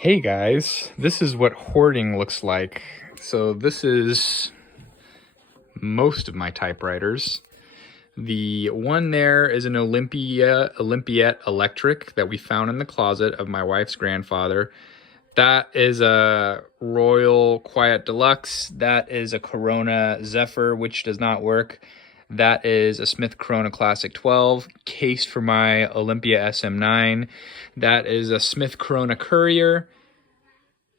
Hey guys, this is what hoarding looks like. So this is most of my typewriters. The one there is an Olympiette electric that we found in the closet of my wife's grandfather. That is a Royal Quiet Deluxe. That is a Corona Zephyr, which does not work. That is a Smith Corona Classic 12, case for my Olympia SM9. That is a Smith Corona Courier.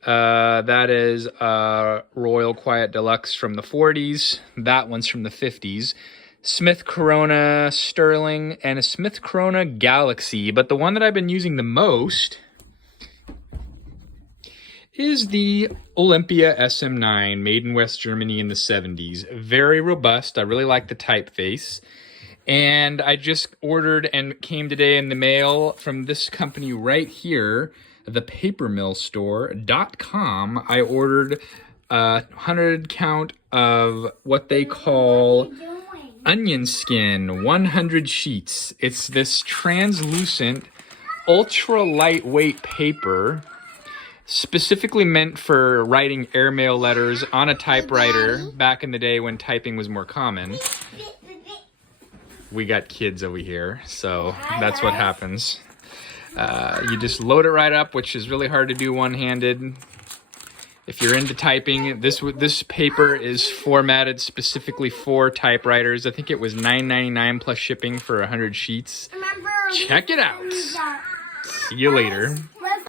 That is a Royal Quiet Deluxe from the 40s. That one's from the 50s. Smith Corona Sterling and a Smith Corona Galaxy. But the one that I've been using the most is the Olympia SM9, made in West Germany in the 70s. Very robust. I really like the typeface. And I just ordered and came today in the mail from this company right here, thepapermillstore.com. I ordered a 100 count of what they call onion skin, 100 sheets. It's this translucent, ultra lightweight paper, specifically meant for writing airmail letters on a typewriter back in the day when typing was more common. We got kids over here, so that's what happens. You just load it right up, which is really hard to do one-handed. If you're into typing, this paper is formatted specifically for typewriters. I think it was $9.99 plus shipping for 100 sheets. Check it out. See you later.